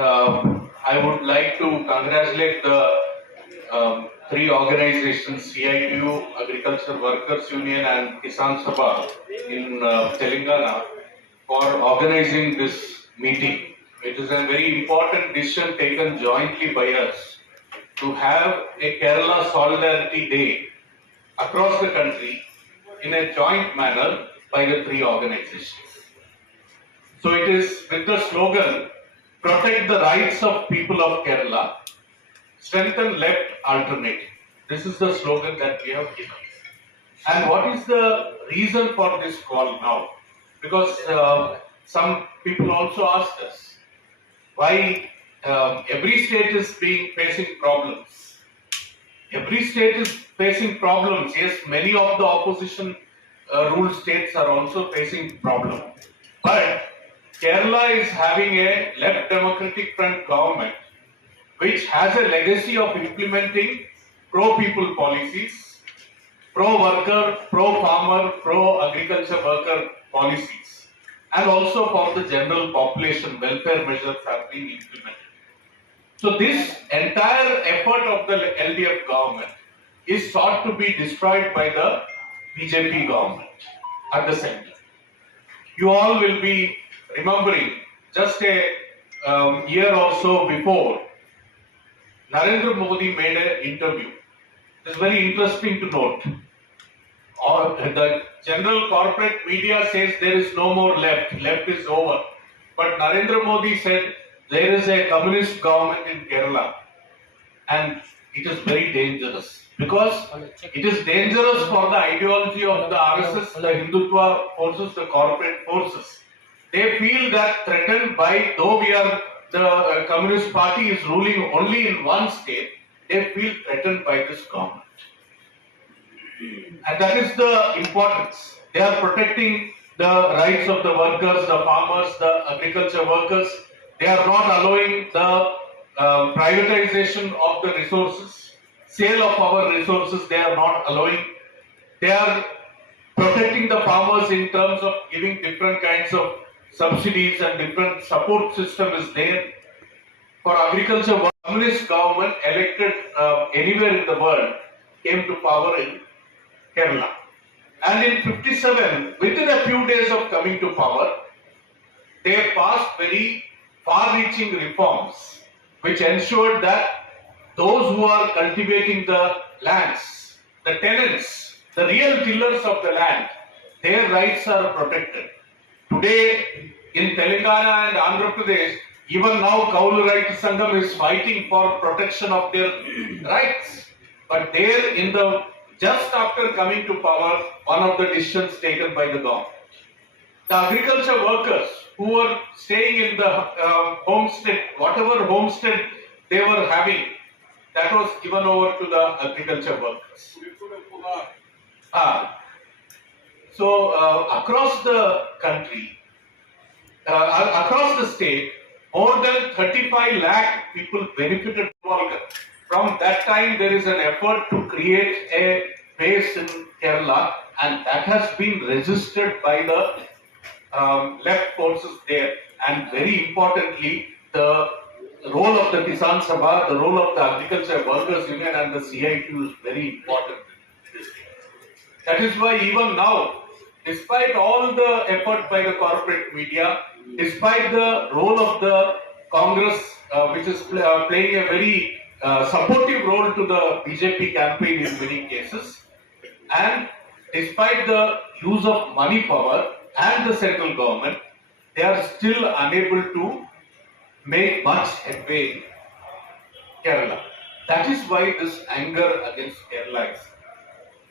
I would like to congratulate the three organizations, CITU, Agriculture Workers Union and Kisan Sabha in Telangana for organizing this meeting. It is a very important decision taken jointly by us to have a Kerala Solidarity Day across the country in a joint manner by the three organizations. So it is with the slogan, protect the rights of people of Kerala, strengthen left alternative. This is the slogan that we have given. And what is the reason for this call now? Because some people also asked us why every state is facing problems. Every state is facing problems. Yes, many of the opposition ruled states are also facing problems. But Kerala is having a left democratic front government which has a legacy of implementing pro-people policies, pro-worker, pro-farmer, pro-agriculture worker policies, and also for the general population welfare measures are being implemented. So this entire effort of the LDF government is sought to be destroyed by the BJP government at the center. You all will be remembering just a year or so before, Narendra Modi made an interview. It is very interesting to note. The general corporate media says there is no more left, left is over. But Narendra Modi said there is a communist government in Kerala and it is very dangerous because it is dangerous for the ideology of the RSS, the Hindutva forces, the corporate forces. They feel that threatened by, though the Communist Party is ruling only in one state, they feel threatened by this government. And that is the importance. They are protecting the rights of the workers, the farmers, the agriculture workers. They are not allowing the privatization of the resources, sale of our resources, they are not allowing. They are protecting the farmers in terms of giving different kinds of subsidies and different support system is there. For agriculture, communist government elected anywhere in the world came to power in Kerala. And in 57, within a few days of coming to power, they passed very far-reaching reforms which ensured that those who are cultivating the lands, the tenants, the real tillers of the land, their rights are protected. Today, in Telangana and Andhra Pradesh, even now Kaulu Right Sangam is fighting for protection of their rights. But there, just after coming to power, one of the decisions taken by the government. The agriculture workers who were staying in the homestead, whatever homestead they were having, that was given over to the agriculture workers. So across the country, across the state, more than 35 lakh people benefited from it. From that time, there is an effort to create a base in Kerala, and that has been resisted by the left forces there. And very importantly, the role of the Kisan Sabha, the role of the Agriculture Workers Union and the CITU is very important. That is why even now, despite all the effort by the corporate media, despite the role of the Congress, which is playing a very supportive role to the BJP campaign in many cases, and despite the use of money power and the central government, they are still unable to make much headway in Kerala. That is why this anger against Kerala is.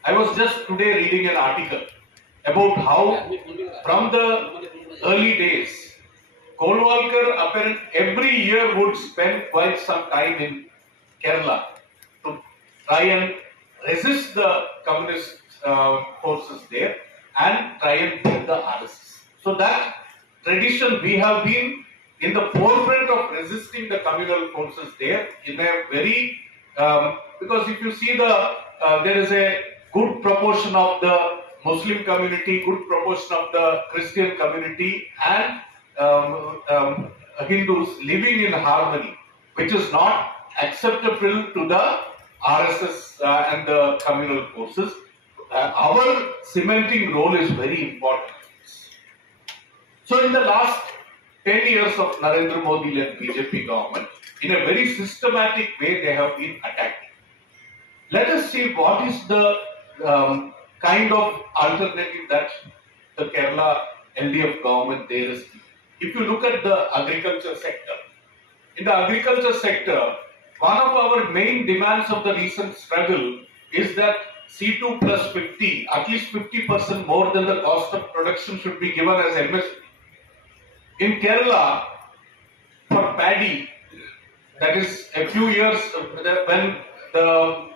I was just today reading an article about how from the early days, Golwalkar apparently every year would spend quite some time in Kerala to try and resist the communist forces there and try and beat the RSS. So that tradition, we have been in the forefront of resisting the communal forces there in a very, because if you see there is a good proportion of the Muslim community, good proportion of the Christian community and Hindus living in harmony, which is not acceptable to the RSS and the communal forces. Our cementing role is very important. So in the last 10 years of Narendra Modi-led BJP government, in a very systematic way they have been attacking. Let us see what is the kind of alternative that the Kerala LDF government there is. If you look at the agriculture sector, in the agriculture sector, one of our main demands of the recent struggle is that C2 plus 50, at least 50% more than the cost of production should be given as MSP. In Kerala, for paddy, that is a few years when the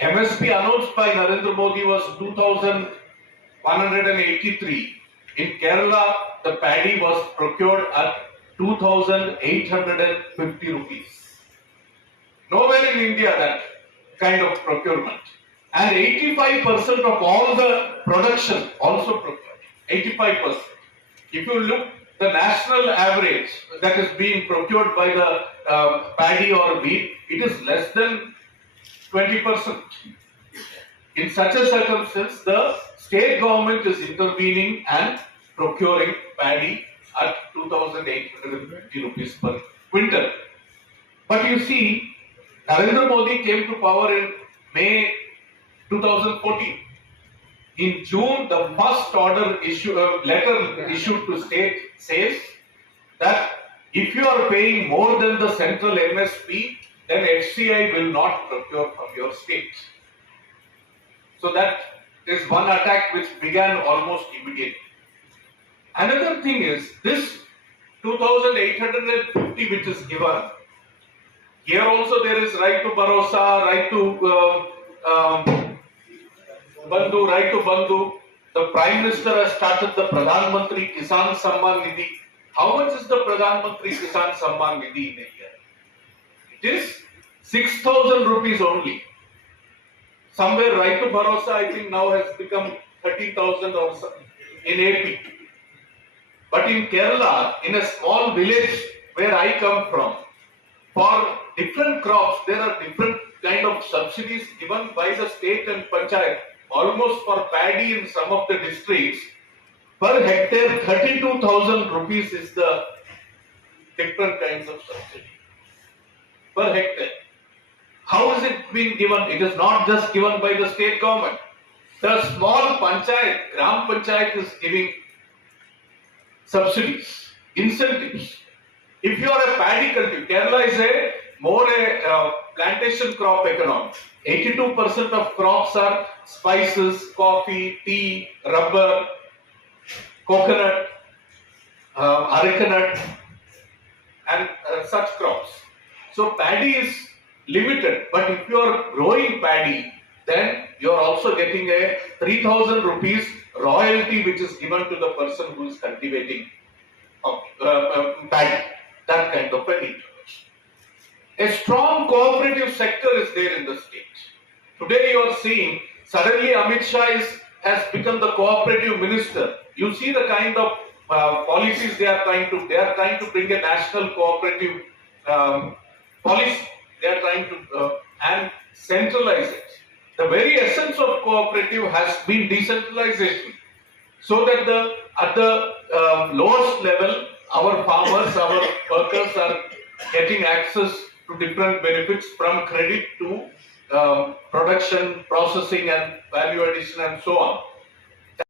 MSP announced by Narendra Modi was 2,183. In Kerala, the paddy was procured at 2,850 rupees. Nowhere in India that kind of procurement. And 85% of all the production also procured. 85%. If you look the national average that is being procured by the paddy or wheat, it is less than 20%. In such a circumstance, the state government is intervening and procuring paddy at 2,850 rupees per quintal. But you see, Narendra Modi came to power in May 2014. In June, the first order letter issued to state says that if you are paying more than the central MSP, then FCI will not procure from your state. So that is one attack which began almost immediately. Another thing is this 2,850 which is given. Here also there is right to Bharosa, right to Bandhu, right to Bandhu. The Prime Minister has started the Pradhan Mantri Kisan Samman Nidhi. How much is the Pradhan Mantri Kisan Samman Nidhi in a year? It is 6,000 rupees only. Somewhere right to Bharosa I think now has become 30,000 or something in AP. But in Kerala, in a small village where I come from, for different crops there are different kind of subsidies given by the state and panchayat. Almost for paddy in some of the districts, per hectare 32,000 rupees is the different kinds of subsidy. Per hectare. How is it being given? It is not just given by the state government. The small panchayat, Gram Panchayat is giving subsidies, incentives. If you are a paddy country, Kerala is a plantation crop economy. 82% of crops are spices, coffee, tea, rubber, coconut, arecanut, and such crops. So paddy is limited, but if you are growing paddy, then you are also getting a 3,000 rupees royalty which is given to the person who is cultivating paddy. That kind of an intervention. A strong cooperative sector is there in the state. Today you are seeing suddenly Amit Shah has become the cooperative minister. You see the kind of policies they are trying to. They are trying to bring a national cooperative policy. They are trying to and centralize it. The very essence of cooperative has been decentralization, so that at the lowest level, our farmers, our workers are getting access to different benefits from credit to production, processing and value addition and so on.